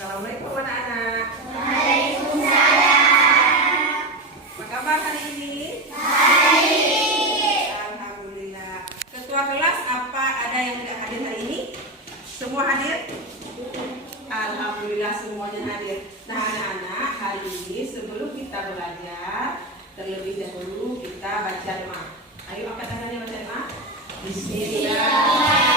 Assalamualaikum anak-anak. Apa kabar hari ini? Alhamdulillah. Ketua kelas apa ada yang tidak hadir hari ini? Semua hadir? Alhamdulillah semuanya hadir. Nah anak-anak, hari ini sebelum kita belajar, terlebih dahulu kita baca doa. Ayo angkat tangannya baca doa. Bismillahirrahmanirrahim.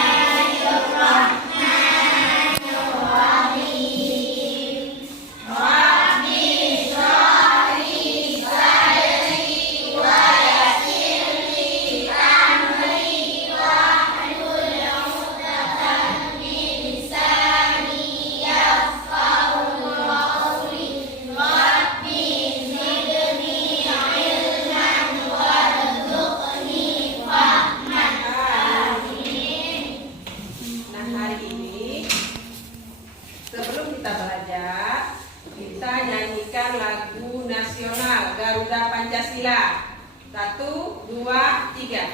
Kita nyanyikan lagu nasional Garuda Pancasila. 1, 2, 3.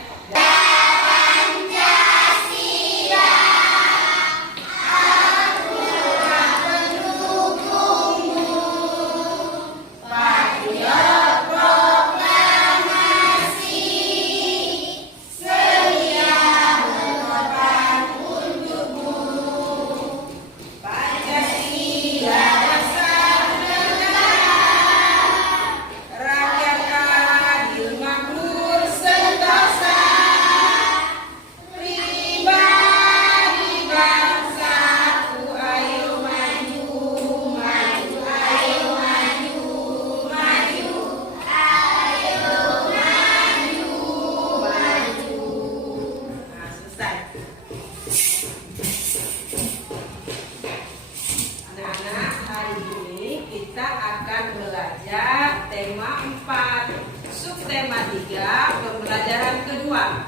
Tema 4, subtema 3, pembelajaran kedua.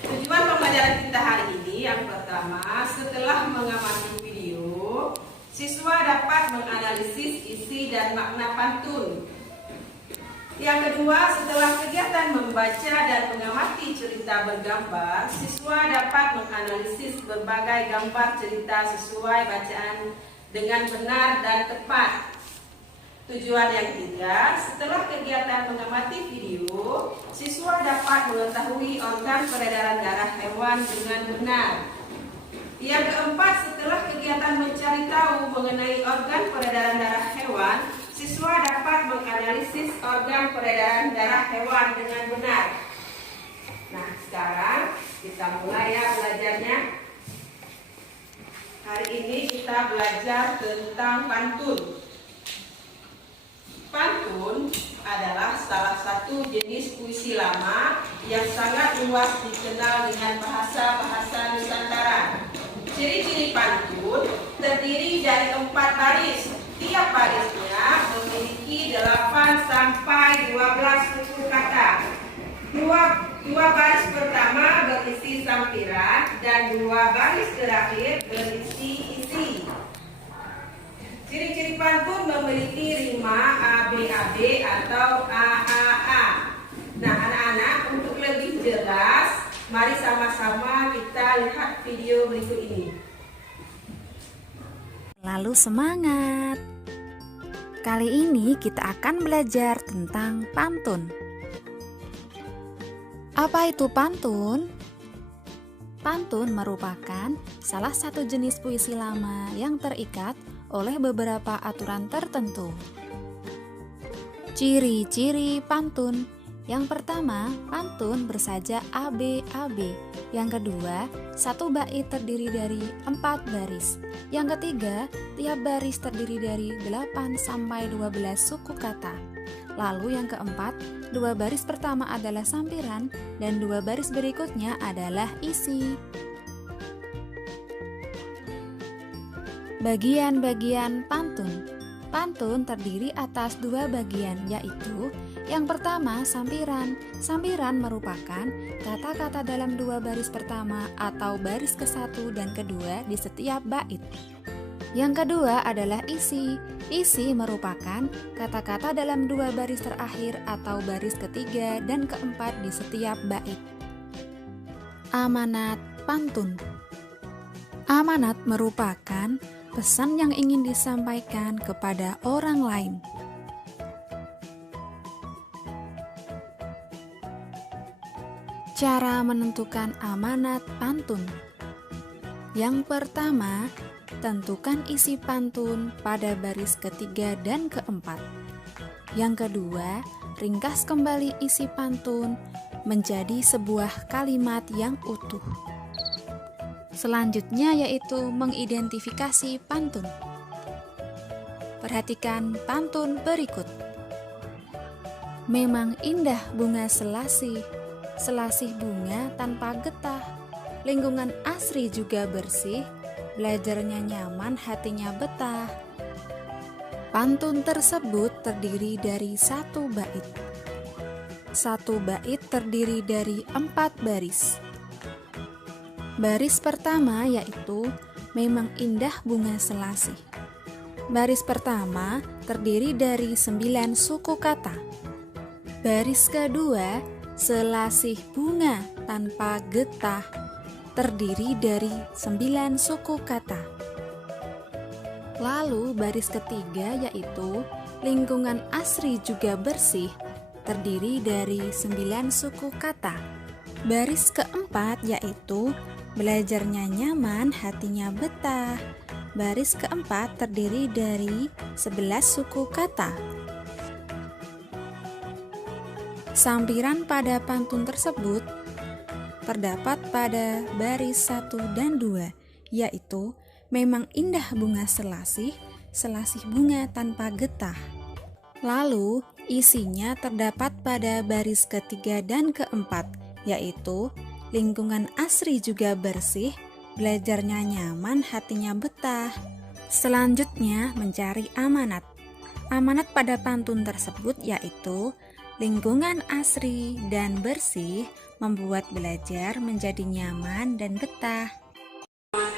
Tujuan pembelajaran kita hari ini yang pertama, setelah mengamati video, siswa dapat menganalisis isi dan makna pantun. Yang kedua, setelah kegiatan membaca dan mengamati cerita bergambar, siswa dapat menganalisis berbagai gambar cerita sesuai bacaan dengan benar dan tepat. Tujuan yang ketiga, setelah kegiatan mengamati video, siswa dapat mengetahui organ peredaran darah hewan dengan benar. Yang keempat, setelah kegiatan mencari tahu mengenai organ peredaran darah hewan, siswa dapat menganalisis organ peredaran darah hewan dengan benar. Nah, sekarang kita mulai ya belajarnya. Hari ini kita belajar tentang pantun. Pantun adalah salah satu jenis puisi lama yang sangat luas dikenal dengan bahasa-bahasa Nusantara. Ciri-ciri pantun terdiri dari 4 baris. Tiap barisnya memiliki 8 sampai 12 suku kata. Dua baris pertama berisi sampiran dan 2 baris terakhir berisi isi. Ciri-ciri pantun memiliki rima ABAB atau AAA. Nah anak-anak, untuk lebih jelas, mari sama-sama kita lihat video berikut ini. Lalu semangat! Kali ini kita akan belajar tentang pantun. Apa itu pantun? Pantun merupakan salah satu jenis puisi lama yang terikat oleh beberapa aturan tertentu. Ciri-ciri pantun. Yang pertama, pantun bersaja ABAB. Yang kedua, satu bait terdiri dari 4 baris. Yang ketiga, tiap baris terdiri dari 8 sampai 12 suku kata. Lalu yang keempat, 2 baris pertama adalah sampiran dan 2 baris berikutnya adalah isi. Bagian-bagian pantun. Pantun terdiri atas 2 bagian, yaitu yang pertama sampiran. Sampiran merupakan kata-kata dalam 2 baris pertama atau baris ke-1 dan kedua di setiap bait. Yang kedua adalah isi. Isi merupakan kata-kata dalam 2 baris terakhir atau baris ketiga dan keempat di setiap bait. Amanat pantun. Amanat merupakan pesan yang ingin disampaikan kepada orang lain. Cara menentukan amanat pantun. Yang pertama, tentukan isi pantun pada baris ketiga dan keempat. Yang kedua, ringkas kembali isi pantun menjadi sebuah kalimat yang utuh. Selanjutnya yaitu mengidentifikasi pantun. Perhatikan pantun berikut. Memang indah bunga selasih, selasih bunga tanpa getah, lingkungan asri juga bersih, belajarnya nyaman, hatinya betah. Pantun tersebut terdiri dari satu bait. Satu bait terdiri dari 4 baris. Baris pertama yaitu memang indah bunga selasih. Baris pertama terdiri dari 9 suku kata. Baris kedua selasih bunga tanpa getah terdiri dari 9 suku kata. Lalu baris ketiga yaitu lingkungan asri juga bersih terdiri dari 9 suku kata. Baris keempat yaitu belajarnya nyaman, hatinya betah. Baris keempat terdiri dari 11 suku kata. Sampiran pada pantun tersebut terdapat pada baris 1 dan 2, yaitu memang indah bunga selasih, selasih bunga tanpa getah. Lalu isinya terdapat pada baris ketiga dan keempat, yaitu lingkungan asri juga bersih, belajarnya nyaman, hatinya betah. Selanjutnya mencari amanat. Amanat pada pantun tersebut yaitu lingkungan asri dan bersih membuat belajar menjadi nyaman dan betah.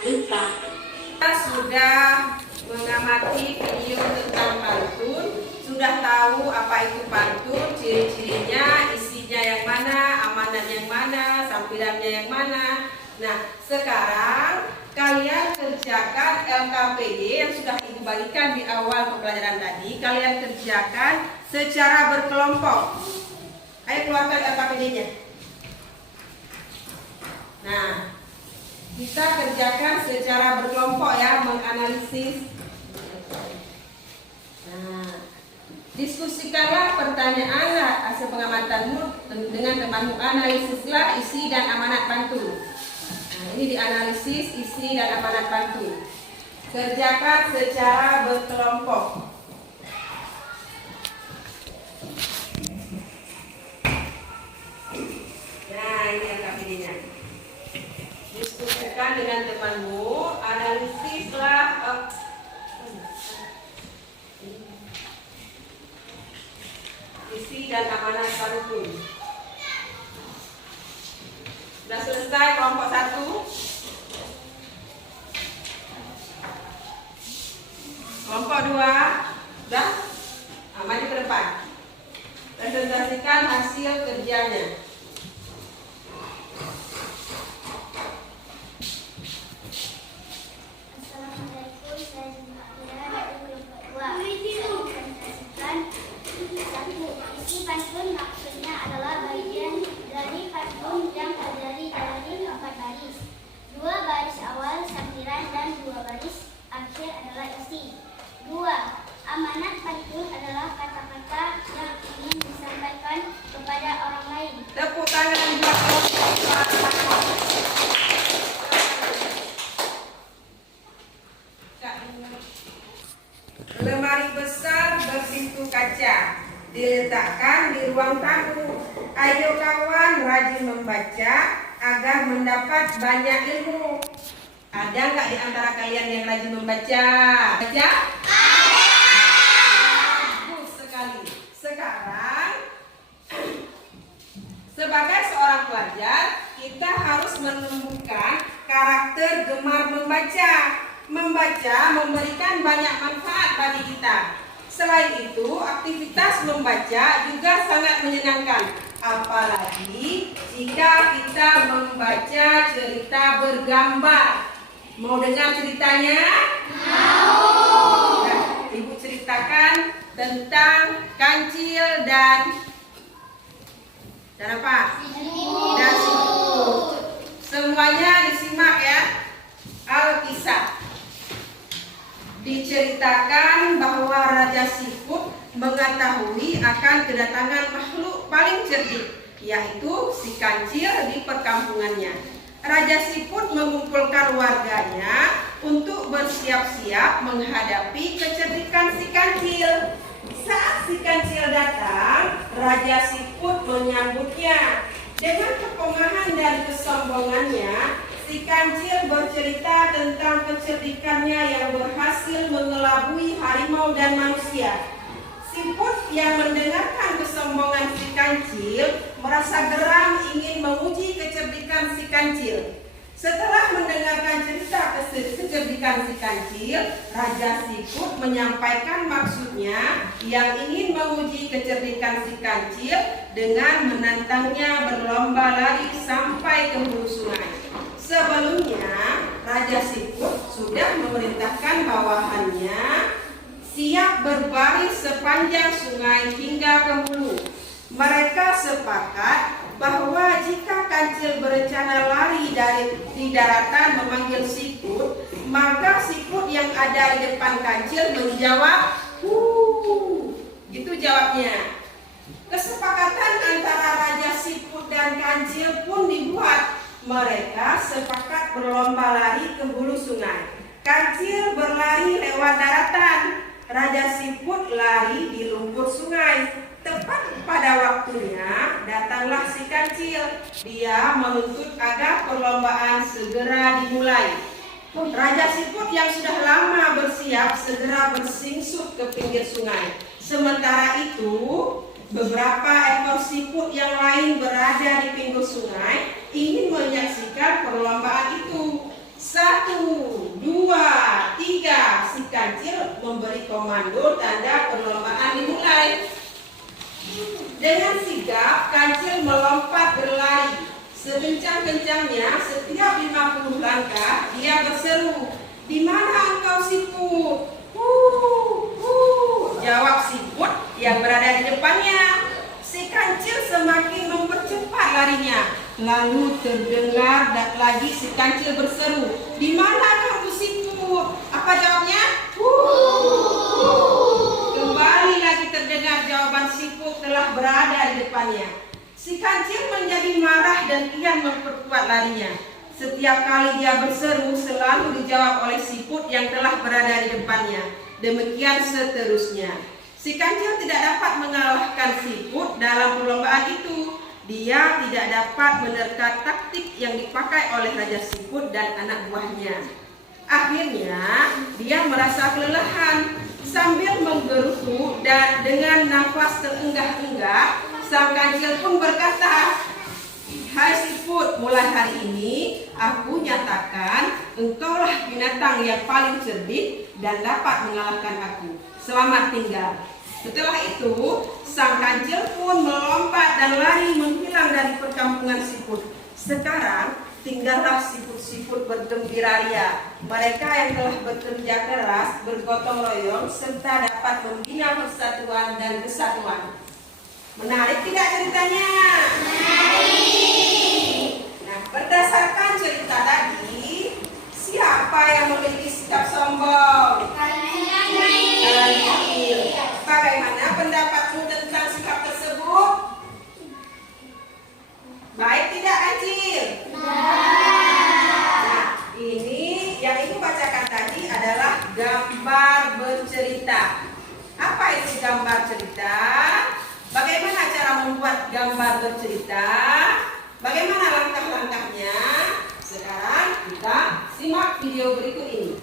Kita sudah mengamati video tentang pantun, sudah tahu apa itu pantun, ciri-cirinya, isinya yang mana, amanat yang mana, sampirannya yang mana. Nah, sekarang kalian kerjakan LKPD yang sudah Ibu bagikan di awal pembelajaran tadi. Kalian kerjakan secara berkelompok. Ayo keluarkan LKPD-nya. Nah, kita kerjakan secara berkelompok ya, menganalisis. Nah, diskusikanlah pertanyaan hasil pengamatanmu dengan temanmu. Analisislah isi dan amanat pantun. Nah, ini dianalisis isi dan amanat pantun. Kerjakan secara berkelompok. Nah, ini LKPD-nya. Diskusikan dengan temanmu, analisislah isi dan amanat pantun. Sudah selesai kelompok 1. Kelompok 2 sudah. Nah, maju ke depan. Presentasikan hasil kerjanya. Pantun maksudnya adalah bagian dari pantun yang terdiri dari 4 baris. 2 baris awal sampiran dan 2 baris akhir adalah isi. 2. Amanat pantun adalah kata-kata yang ingin disampaikan kepada orang lain. Tepuk tangan buat kelompok. Lemari besar berpintu kaca diletakkan di ruang tamu. Ayo kawan rajin membaca agar mendapat banyak ilmu. Ada nggak di antara kalian yang rajin membaca? Baca? Bagus sekali. Sekarang sebagai seorang pelajar kita harus menumbuhkan karakter gemar membaca. Membaca memberikan banyak manfaat bagi kita. Selain itu, aktivitas membaca juga sangat menyenangkan. Apalagi jika kita membaca cerita bergambar. Mau dengar ceritanya? Mau. Nah, Ibu ceritakan tentang kancil dan apa? Dan siput. Semuanya disimak ya. Alkisah. Diceritakan bahwa Raja Siput mengetahui akan kedatangan makhluk paling cerdik, yaitu si kancil di perkampungannya. Raja Siput mengumpulkan warganya untuk bersiap-siap menghadapi kecerdikan si kancil. Saat si kancil datang, Raja Siput menyambutnya. Dengan kepongahan dan kesombongannya, si kancil bercerita tentang kecerdikannya yang berhasil mengelabui harimau dan manusia. Siput yang mendengarkan kesombongan si kancil merasa geram ingin menguji kecerdikan si kancil. Setelah mendengarkan cerita kecerdikan si kancil, Raja Siput menyampaikan maksudnya yang ingin menguji kecerdikan si kancil dengan menantangnya berlomba lari sampai ke hulu sungai. Sebelumnya, Raja Siput sudah memerintahkan bawahannya siap berbaris sepanjang sungai hingga ke hulu. Mereka sepakat bahwa jika kancil berencana lari di daratan memanggil siput, maka siput yang ada di depan kancil menjawab, gitu jawabnya. Kesepakatan antara Raja Siput dan kancil pun dibuat. Mereka sepakat berlomba lari ke hulu sungai. Kancil berlari lewat daratan. Raja Siput lari di lumpur sungai. Tepat pada waktunya datanglah si kancil. Dia menuntut agar perlombaan segera dimulai. Raja Siput yang sudah lama bersiap segera bersingsut ke pinggir sungai. Sementara itu, beberapa ekor siput yang lain berada di pinggir sungai ingin menyaksikan perlombaan itu. 1, 2, 3, si kancil memberi komando tanda perlombaan dimulai. Dengan sigap, kancil melompat berlari. Sekencang-kencangnya, setiap 50 langkah, dia berseru, "Di mana engkau siput?" Jawab siput yang berada di depannya. Si kancil semakin mempercepat larinya. Lalu terdengar lagi si kancil berseru, "Di mana kamu siput?" Apa jawabnya? Kembali lagi terdengar jawaban siput telah berada di depannya. Si kancil menjadi marah dan kian memperkuat larinya. Setiap kali dia berseru selalu dijawab oleh siput yang telah berada di depannya. Demikian seterusnya. Si kancil tidak dapat mengalahkan siput dalam perlombaan itu. Dia tidak dapat menerka taktik yang dipakai oleh Raja Siput dan anak buahnya. Akhirnya dia merasa kelelahan. Sambil menggerutu dan dengan nafas terenggah-enggah, sang kancil pun berkata, "Hai siput, mulai hari ini aku nyatakan engkaulah binatang yang paling cerdik dan dapat mengalahkan aku. Selamat tinggal." Setelah itu, sang kancil pun melompat dan lari menghilang dari perkampungan siput. Sekarang tinggallah siput-siput bergembira ria. Mereka yang telah bekerja keras, bergotong royong, serta dapat membina persatuan dan kesatuan. Menarik tidak ceritanya? Nah, berdasarkan cerita tadi, siapa yang memiliki sikap sombong? Kancil. Bagaimana pendapatmu tentang sikap tersebut? Baik tidak, Kancil? Nah, ini yang ibu bacakan tadi adalah gambar bercerita. Apa itu gambar cerita? Bagaimana cara membuat gambar bercerita? Bagaimana langkah-langkahnya? Sekarang kita simak video berikut ini.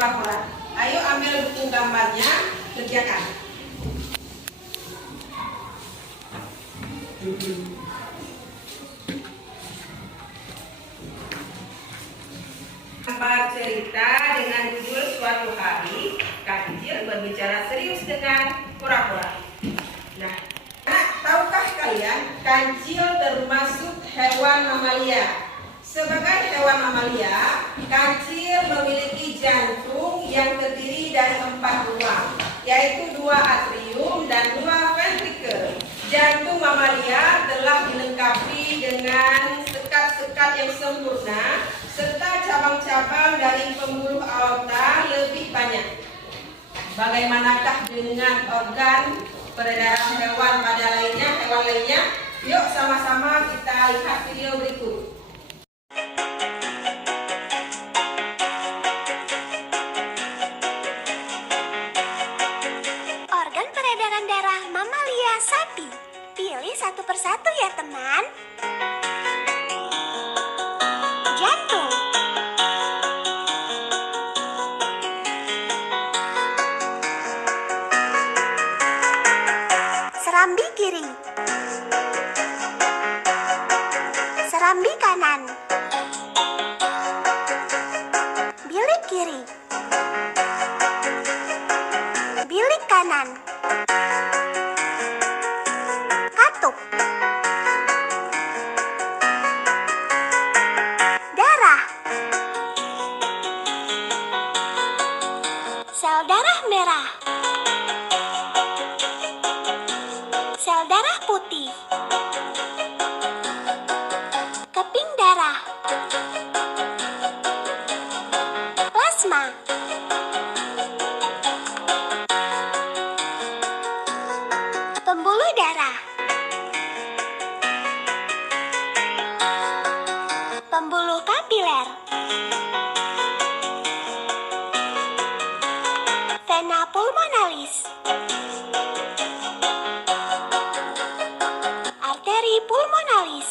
kura-kura. Ayo ambil buku gambarnya, kerjakan. Gambar cerita dengan judul Suatu Hari Kancil berbicara serius dengan kura-kura. Nah, tahukah kalian kancil termasuk hewan mamalia? Sebagai hewan mamalia, kancil memiliki jantung yang terdiri dari 4 ruang, yaitu 2 atrium dan 2 ventrikel. Jantung mamalia telah dilengkapi dengan sekat-sekat yang sempurna serta cabang-cabang dari pembuluh aorta lebih banyak. Bagaimanakah dengan organ peredaran hewan hewan lainnya? Yuk sama-sama kita lihat video berikut. Organ peredaran darah mamalia sapi. Pilih satu persatu ya teman. Jantung, serambi kiri, serambi kanan, bilik kiri, bilik kanan, katup, darah, sel darah merah, sel darah putih, keping darah, plasma, pembuluh darah, pembuluh kapiler, vena pulmonalis, arteri pulmonalis,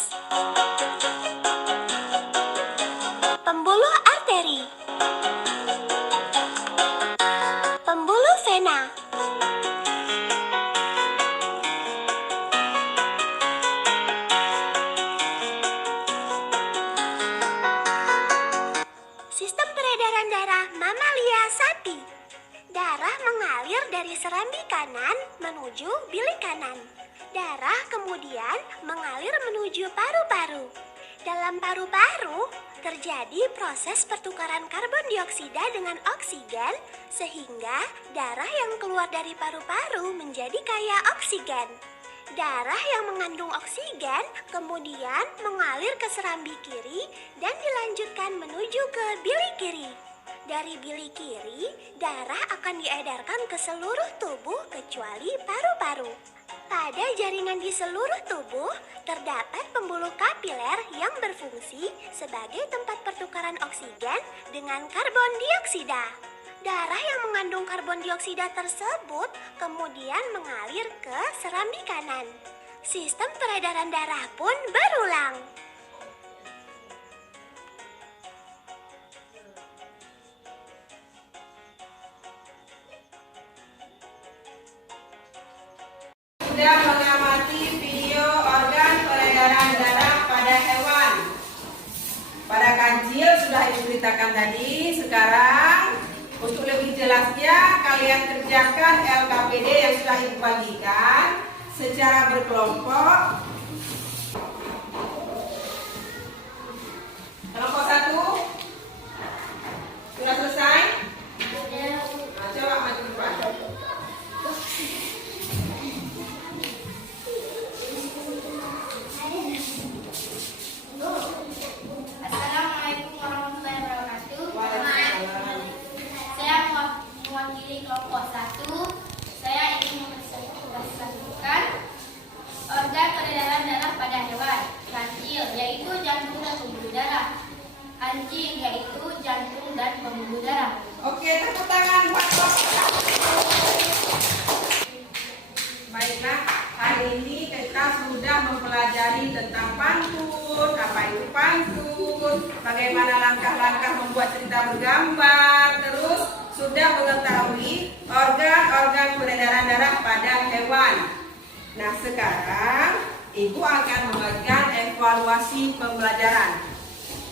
pembuluh arteri, pembuluh vena, sistem peredaran darah mamalia sapi. Darah mengalir dari serambi kanan menuju bilik kanan. Darah kemudian mengalir menuju paru-paru. Dalam paru-paru terjadi proses pertukaran karbon dioksida dengan oksigen sehingga darah yang keluar dari paru-paru menjadi kaya oksigen. Darah yang mengandung oksigen kemudian mengalir ke serambi kiri dan dilanjutkan menuju ke bilik kiri. Dari bilik kiri, darah akan diedarkan ke seluruh tubuh kecuali paru-paru. Pada jaringan di seluruh tubuh, terdapat pembuluh kapiler yang berfungsi sebagai tempat pertukaran oksigen dengan karbon dioksida. Darah yang mengandung karbon dioksida tersebut kemudian mengalir ke serambi kanan. Sistem peredaran darah pun berulang. Sudah mengamati video organ peredaran darah pada hewan. Pada kancil sudah ibu ceritakan tadi. Sekarang untuk lebih jelasnya kalian kerjakan LKPD yang sudah ibu bagikan secara berkelompok. Kelompok 1 sudah selesai? Nah, coba maju ke depan. Assalamualaikum warahmatullahi wabarakatuh. Waalaikumsalam. Saya mewakili kelompok 1. Saya ingin mempresentasikan organ peredaran darah pada hewan. Kancil yaitu jantung dan pembuluh darah. Anjing yaitu jantung dan pembuluh darah. Oke, tepuk tangan buat kelompok. Baiklah, hari ini kita sudah mempelajari tentang pantun, apa itu pantun, bagaimana langkah-langkah membuat cerita bergambar, terus sudah mengetahui organ-organ peredaran darah pada hewan. Nah, sekarang Ibu akan membagikan evaluasi pembelajaran.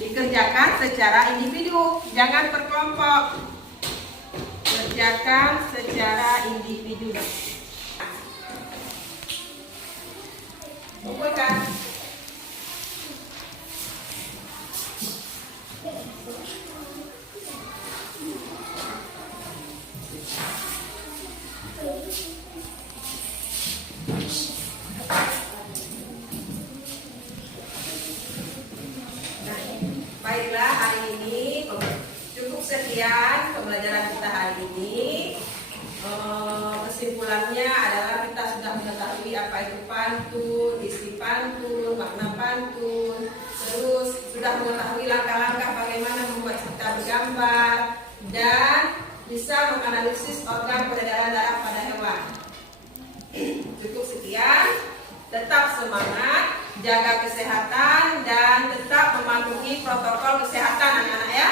Dikerjakan secara individu, jangan per kelompok. Kerjakan secara individu. Kumpulkan. Baiklah, hari ini cukup sekian pembelajaran kita hari ini. Kesimpulannya adalah kita sudah mengetahui apa itu pantun, isi pantun, makna pantun, terus sudah mengetahui langkah-langkah bagaimana membuat cerita bergambar, dan bisa menganalisis organ peredaran darah pada hewan. Cukup sekian, tetap semangat, jaga kesehatan, dan tetap mematuhi protokol kesehatan anak-anak ya.